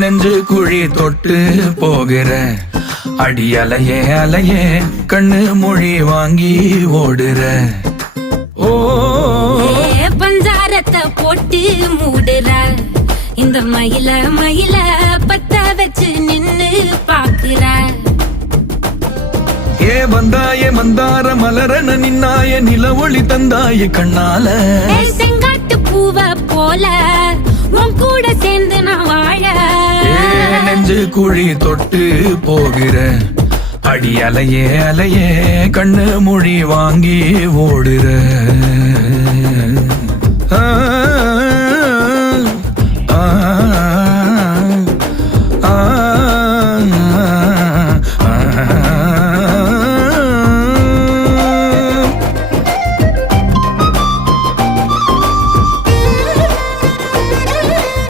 நெஞ்சு குழி தொட்டு போகிற அடி அலையே அலையே கண்ணு மொழி வாங்கி ஓடுற. ஓ பஞ்சாரத்தை போட்டு மூடுற இந்த மயில மயில பத்த வச்சு நின்னு பாக்குற. வந்தாய மந்தார மலரன நின்னாய நில ஒளி தந்தாய கண்ணால. செங்காட்டு பூவ போல உன் கூட சேர்ந்து நான் வாழ. நெஞ்சு குழி தொட்டு போகிற அடி அலையே அலையே கண்ணு மொழி வாங்கி ஓடுற.